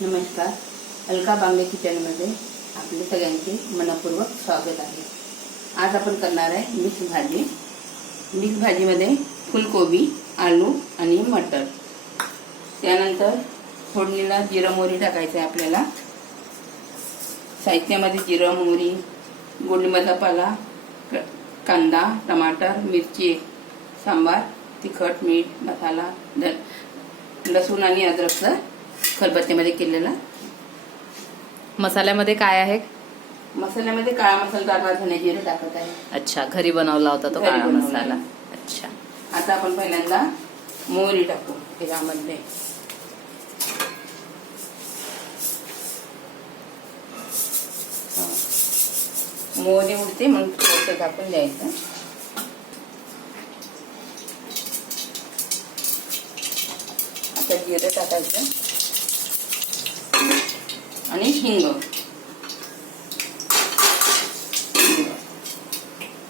नमस्कार. अलका बांगडे किचनमध्ये आपले सगळ्यांचे मनपूर्वक स्वागत आहे. आज आपण करणार आहे मिक्स भाजी. मिक्स भाजीमध्ये फुलकोबी आलू आणि मटर. त्यानंतर फोडणीला जिरं मोहरी टाकायचं आहे आपल्याला. साहित्यामध्ये जिरं मोहरी गोडलिंबाचा पाला क- कांदा टमाटर मिरची सांबार तिखट मीठ मसाला द लसूण आणि अद्रकचं खलबत्त्यामध्ये केलेला. मसाल्यामध्ये काय आहे? मसाल्यामध्ये काळा मसाला टाकला धने जिरे टाकत आहे. अच्छा घरी बनवला होता तो घरी काळा बनवला. मसाला. अच्छा. आता आपण पहिल्यांदा मोहरी टाकू त्याच्यामध्ये हा. मोहरी उडते म्हणून थोडंसं टाकून द्यायचं. आता जिरं टाकायचं. हिंग.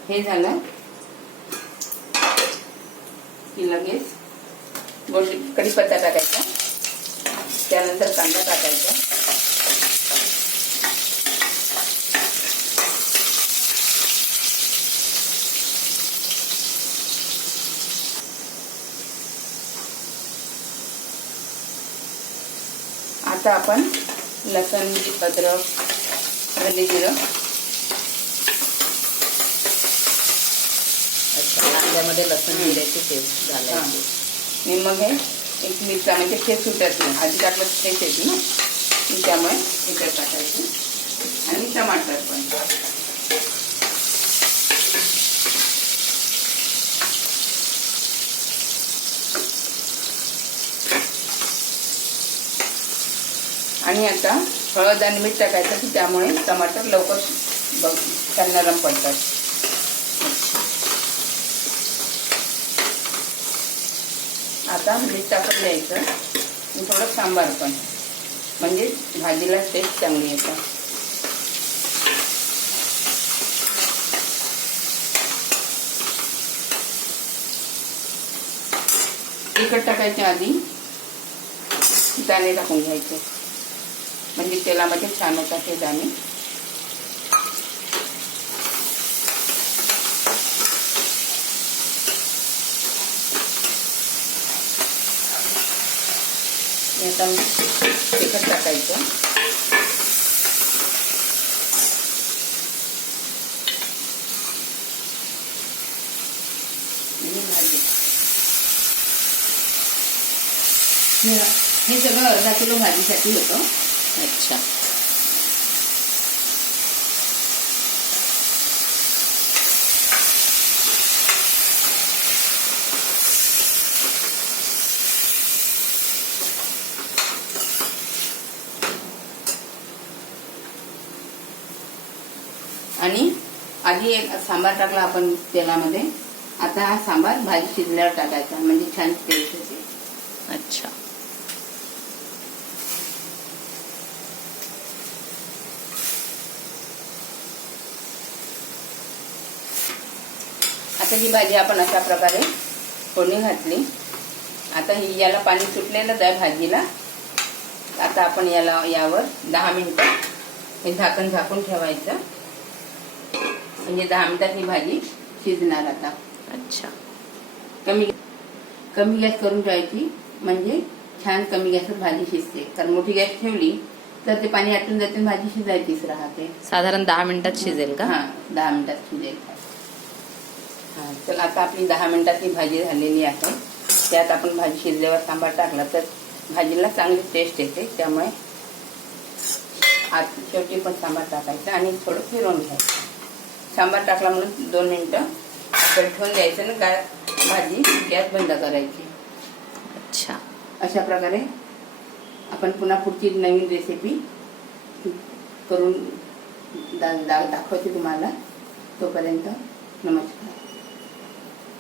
हे झालं. की लगेच गोल्डी कढीपत्ता टाकायचा. त्यानंतर कांदा टाकायचा. आता आपण लसण अद्रक धने जिरं. कांद्यामध्ये लसूण. जिऱ्याची पेस्ट. घालायची. मी मग हे एक मिरचा म्हणजे ठेस सुटत नाही. आधी टाकलं ठेस येते ना. त्यामुळे ह्याच्यात टाकायचं. आणि टमाटर पण. आणि आता हळद आणि मीठ टाकायचं की त्यामुळे टमाटर लवकर बघ छान नरम पडतात आता मीठ टाकून द्यायचं. आणि थोडं सांबार पण. म्हणजे भाजीला टेस्ट चांगली येतं. तिखट टाकायच्या आधी दाणे टाकून घ्यायचे. म्हणजे तेलामध्ये छान होतात हे दाणे. आता तिखट टाकायचं. हे सगळं अर्धा किलो भाजीसाठी होतं. अच्छा. आणि आधी एक सांबार टाकला आपण तेलामध्ये. आता हा सांबार भाजी शिजल्यावर टाकायचा म्हणजे छान टेस्ट येते. अच्छा. आता ही भाजी आपण अशा प्रकारे फोडणी घातली. आता ही याला पाणी सुटलेलंच आहे भाजीला. आता आपण याला यावर दहा मिनिटं हे झाकण झाकून ठेवायचं. म्हणजे दहा मिनिटात ही भाजी शिजणार आता. अच्छा. कमी कमी गॅस करून ठेवायची म्हणजे छान कमी गॅसवर भाजी शिजते. कारण मोठी गॅस ठेवली तर ते पाणी आटून जाते भाजी शिजायचीच राहते. साधारण दहा मिनिटात शिजेल का? हा दहा मिनिटात शिजेल. हा चल आता आपली दहा मिनिटाची भाजी झालेली आहे. त्यात आपण भाजी शिजल्यावर सांबार टाकला तर भाजीला चांगली टेस्ट येते. त्यामुळे आत शेवटी पण सांबार टाकायचं आणि थोडं फिरवून घ्यायचं. सांबार टाकला म्हणून दोन मिनिटं आपण ठेवून द्यायचं ना काय भाजी गॅस बंद करायची. अच्छा. अशा प्रकारे आपण पुन्हा पुढची नवीन रेसिपी करून दा, दा दाखवते तुम्हाला. तोपर्यंत नमस्कार.